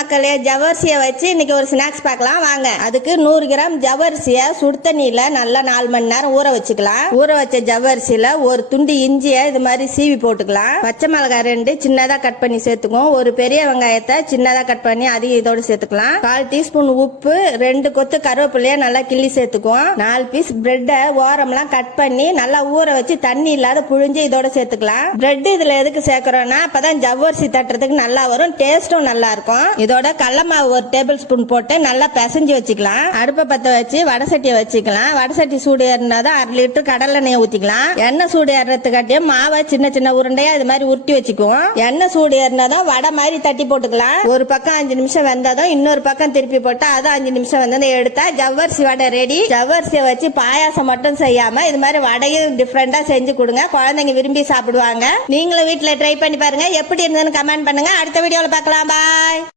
மக்களே, ஜவ்வரிசியை வச்சு இன்னைக்கு ஒரு ஸ்நாக்ஸ் பார்க்கலாம் வாங்க. அதுக்கு 100 கிராம் ஜவ்வரிசியை சுடு தண்ணியில நல்லா 4 மணி நேரம் ஊற வச்சுக்கலாம். ஊற வச்ச ஜவ்வரிசியில ஒரு துண்டு இஞ்சியை இது மாதிரி சீவி போட்டுக்கலாம். பச்சை மிளகாய் 2 சின்னதா கட் பண்ணி சேர்த்துக்குவோம். ஒரு பெரிய வெங்காயத்தை சின்னதா கட் பண்ணி அதையும் இதோட சேர்த்துக்கலாம். 1/4 டீஸ்பூன் உப்பு, 2 கொத்து கருவேப்பிலைய நல்லா கிள்ளி சேர்த்துக்குவோம். 4 பீஸ் பிரெட்டை ஓரம்லாம் கட் பண்ணி நல்லா ஊற வச்சு தண்ணி இல்லாத புழிஞ்சு இதோட சேர்த்துக்கலாம். பிரெட் இதுல எதுக்கு சேர்க்கிறோம்னா அப்பதான் ஜவ்வரிசி தட்டுறதுக்கு நல்லா வரும், டேஸ்டும் நல்லா இருக்கும். இதோட கடலை மாவு 1 டேபிள் ஸ்பூன் போட்டு நல்லா பிசைஞ்சு வச்சுக்கலாம். அடுப்பை பத்த வச்சு வடை சட்டியை வச்சுக்கலாம். வடை சட்டி சூடு ஏறினாதான் 1/2 லிட்டர் கடலை எண்ணெய் ஊத்திக்கலாம். எண்ணெய் சூடு ஏறதுக்காட்டியும் மாவை சின்ன சின்ன உருண்டையா இது மாதிரி உருட்டி வச்சுக்குவோம். எண்ணெய் சூடு ஏறினாதான் வடை மாதிரி தட்டி போட்டுக்கலாம். ஒரு பக்கம் 5 நிமிஷம் வெந்ததும் இன்னொரு பக்கம் திருப்பி போட்டு அதை 5 நிமிஷம் வெந்ததும் எடுத்தா ஜவ்வரிசி வடை ரெடி. ஜவ்வரிசியை வச்சு பாயாசம் மட்டும் செய்யாம இது மாதிரி வடையும் டிஃப்ரெண்டா செஞ்சு கொடுங்க, குழந்தைங்க விரும்பி சாப்பிடுவாங்க. நீங்களும் வீட்டுல ட்ரை பண்ணி பாருங்க. எப்படி இருந்ததுன்னு கமெண்ட் பண்ணுங்க. அடுத்த வீடியோல பார்க்கலாம். பாய்.